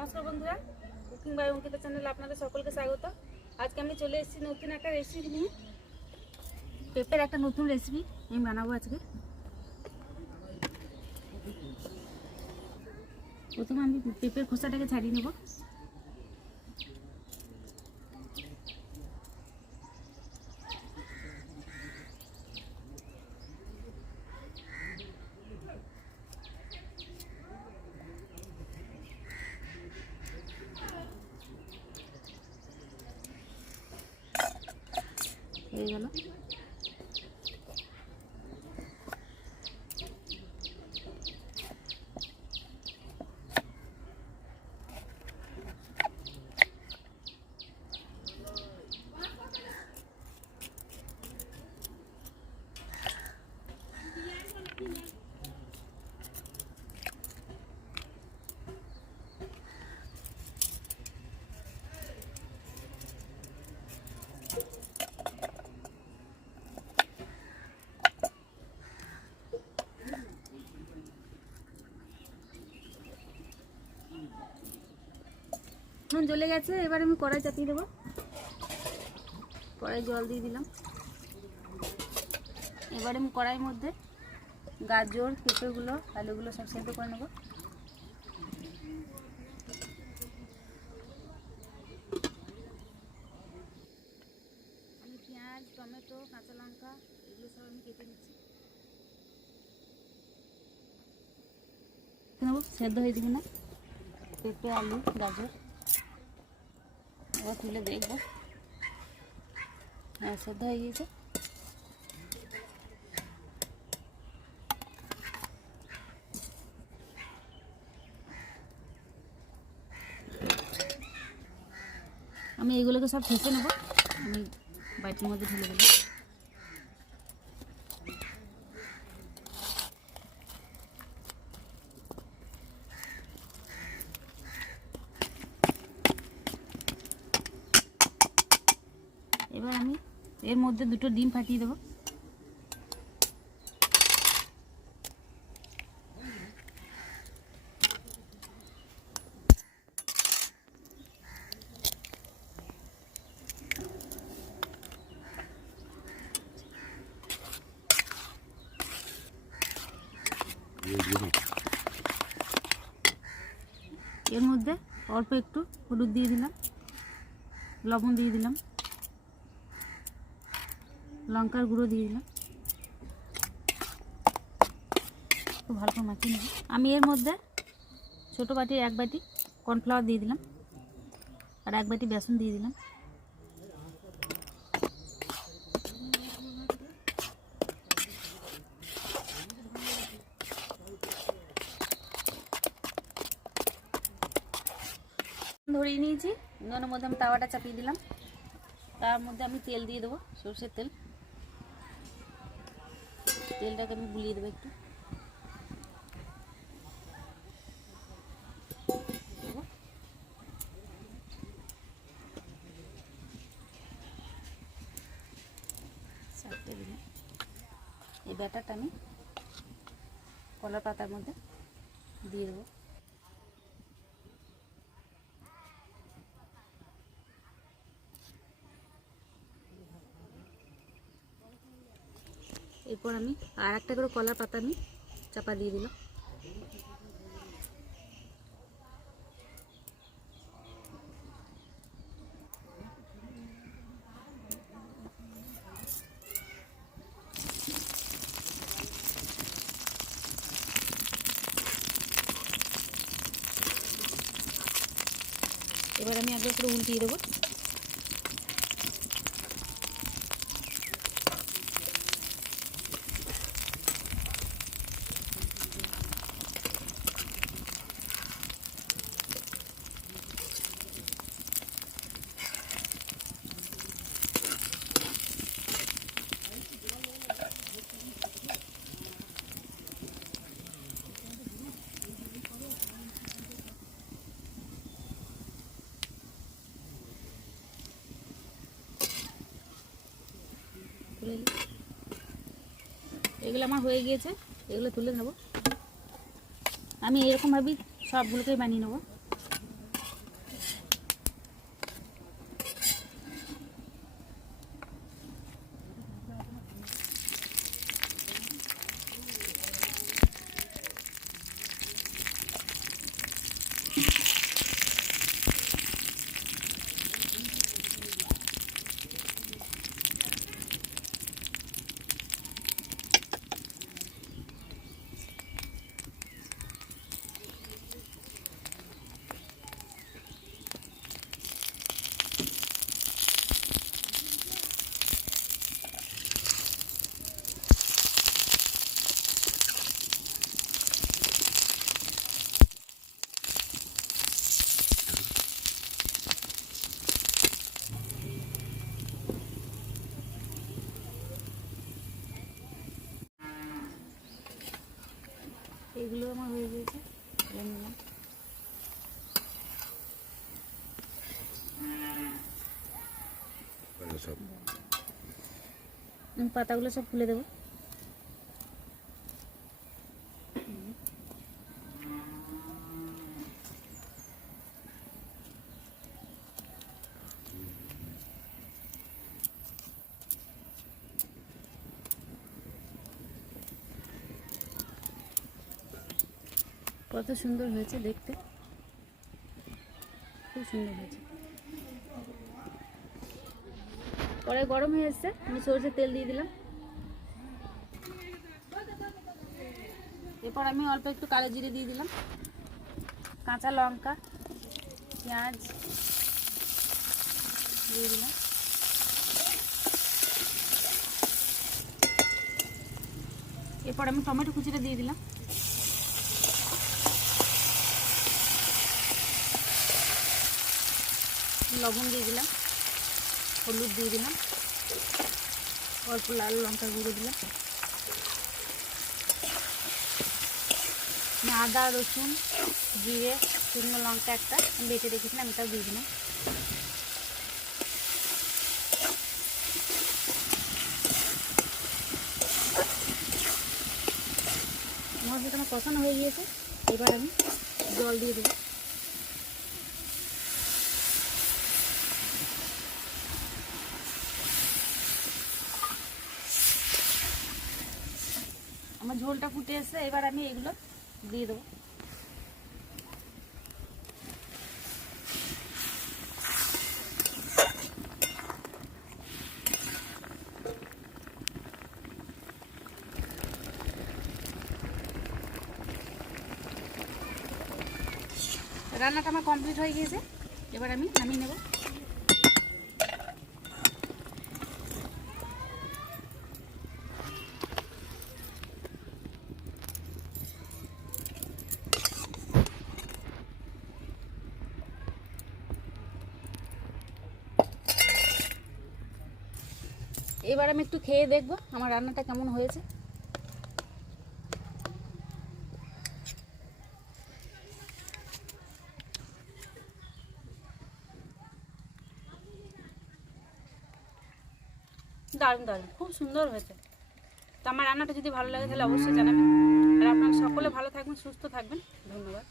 নমস্কার বন্ধুরা, cooking by Ankita চ্যানেলে আপনাদের সকলকে স্বাগত। আজকে আমি চলে এসেছি নতুন একটা রেসিপি নিয়ে। পেঁপের একটা নতুন রেসিপি আমি বানাবো আজকে। প্রথমে আমি পেঁপের খোসাটাকে ছাড়িয়ে নেব। হয়ে গেল। নুন জ্বলে গেছে, এবার আমি কড়াই চাপিয়ে দেবো। কড়াই জল দিয়ে দিলাম। এবার আমি কড়াইয়ের মধ্যে গাজর, পেঁপেগুলো, আলুগুলো সব সেদ্ধ করে নেব। আমি পেঁয়াজ, টমেটো, কাঁচা লঙ্কা এগুলো সব আমি কেটে নিচ্ছি। নেব সেদ্ধ হয়ে যাবে না পেঁপে, আলু, গাজর। এবার তুলে দেখবো। হ্যাঁ, সেদ্ধ হয়ে গিয়েছে। আমি এগুলোকে সব ঠেসে নেব। আমি বাটির মধ্যে ঢেলে দেবো। এবার আমি এর মধ্যে দুটো ডিম ফাটিয়ে দেবো। এর মধ্যে অল্প একটু হলুদ দিয়ে দিলাম, লবণ দিয়ে দিলাম, লঙ্কার গুঁড়ো দিয়ে দিলাম। খুব ভালো করে মাখিয়ে নেব। আমি এর মধ্যে ছোটো বাটির 1 বাটি কর্নফ্লাওয়ার দিয়ে দিলাম আর 1 বাটি বেসন দিয়ে দিলাম। ধরিয়ে নিয়েছি। নুনের মধ্যে আমি তাওয়াটা চাপিয়ে দিলাম। তার মধ্যে আমি তেল দিয়ে দেবো, সরষের তেল। তেলটাকে আমি বুলিয়ে দেবো একটু। এই ব্যাটারটা আমি কলার পাতার মধ্যে দিয়ে দেবো। এরপর আমি আর একটা করে কলার পাতা আমি চাপা দিয়ে দিলাম। এবার আমি একবার করে উল্টিয়ে দেবো। এগুলো আমার হয়ে গিয়েছে, এগুলো তুলে নেব। আমি এরকমভাবেই সবগুলোকেই বানিয়ে নেব। সব। আমি পাতাগুলো সব খুলে দেবো। কত সুন্দর হয়েছে দেখতে, খুব সুন্দর হয়েছে। কড়াই গরম হয়ে এসছে, আমি সরষের তেল দিয়ে দিলাম। এরপর আমি অল্প একটু কালো জিরে দিয়ে দিলাম, কাঁচা লঙ্কা, পেঁয়াজ দিয়ে দিলাম। এরপর আমি টমেটো কুচিটা দিয়ে দিলাম। লবণ দিয়ে দিলাম, হলুদ দিয়ে দিলাম, অল্প লাল লঙ্কা গুঁড়ো দিলাম। আদা রসুন জিরে শুকনো লঙ্কা একটা বেটে রেখেছিলাম, এটাও দিয়ে দিলাম। মশলাটা আমার কষানো হয়ে গিয়েছে, এবার আমি জল দিয়ে দেবো। আমার ঝোলটা ফুটে এসে এবার আমি এগুলো দিয়ে দেবো। রান্নাটা আমার কমপ্লিট হয়ে গিয়েছে, এবার আমি নামিয়ে নেব। এবার আমি একটু খেয়ে দেখবো আমার রান্নাটা কেমন হয়েছে। দারুণ দারুণ, খুব সুন্দর হয়েছে। তো আমার রান্নাটা যদি ভালো লাগে তাহলে অবশ্যই জানাবেন। আর আপনারা সকলে ভালো থাকবেন, সুস্থ থাকবেন। ধন্যবাদ।